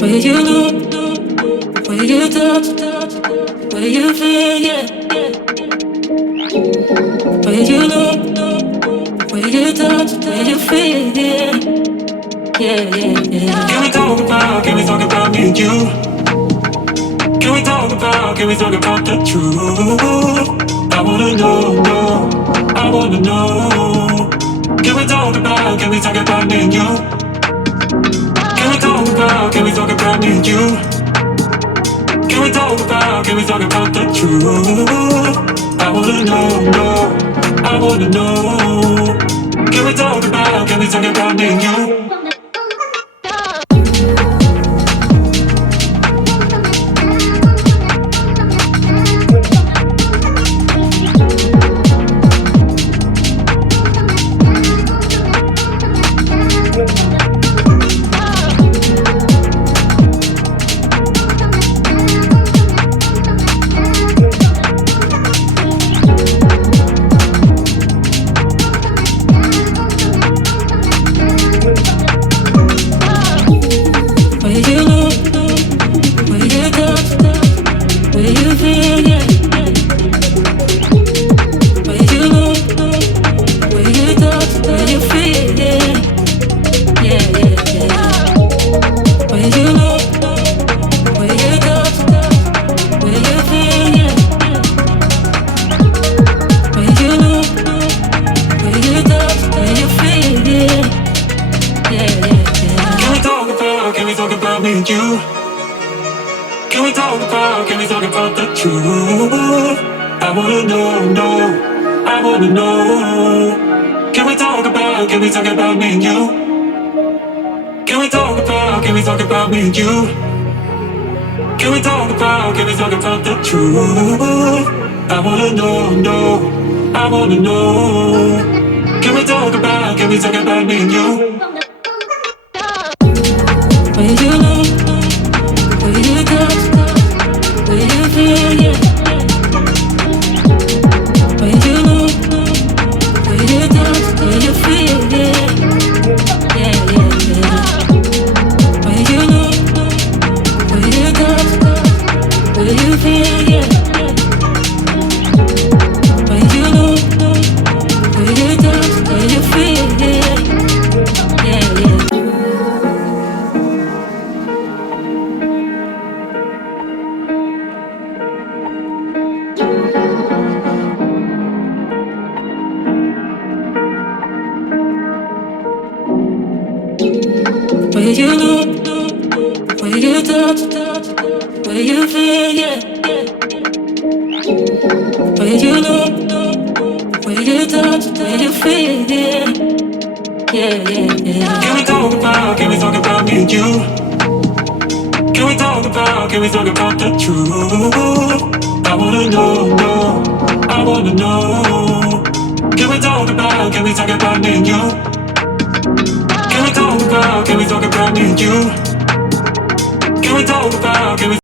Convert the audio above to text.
Where you look, where you touch, where you feel, yeah. Where you look, where you touch, where you feel, yeah. Yeah. Can we talk about me and you? Can we talk about the truth? I wanna know, I wanna know. Can we talk about me and you? Can we talk about me and you? Can we talk about the truth? I wanna know, I wanna know. Can we talk about me and you? Can we talk about the truth? I wanna know, I wanna know. Can we talk about me and you? Can we talk about me and you? Can we talk about the truth? I wanna know, I wanna know. Can we talk about me and you? Where you look, where you touch, where you feel, yeah. Where you look, where you touch, where you feel, yeah. Where you look, where you touch, where you feel, yeah. Where you look, where you touch, where you feel, yeah. Where you look, where you touch, where you feel, yeah. Where you look, where you touch, where you feel, yeah. Can we talk about me and you? Can we talk about the truth? I wanna know, I wanna know. Can we talk about me and you? Can we talk about me and you? Can we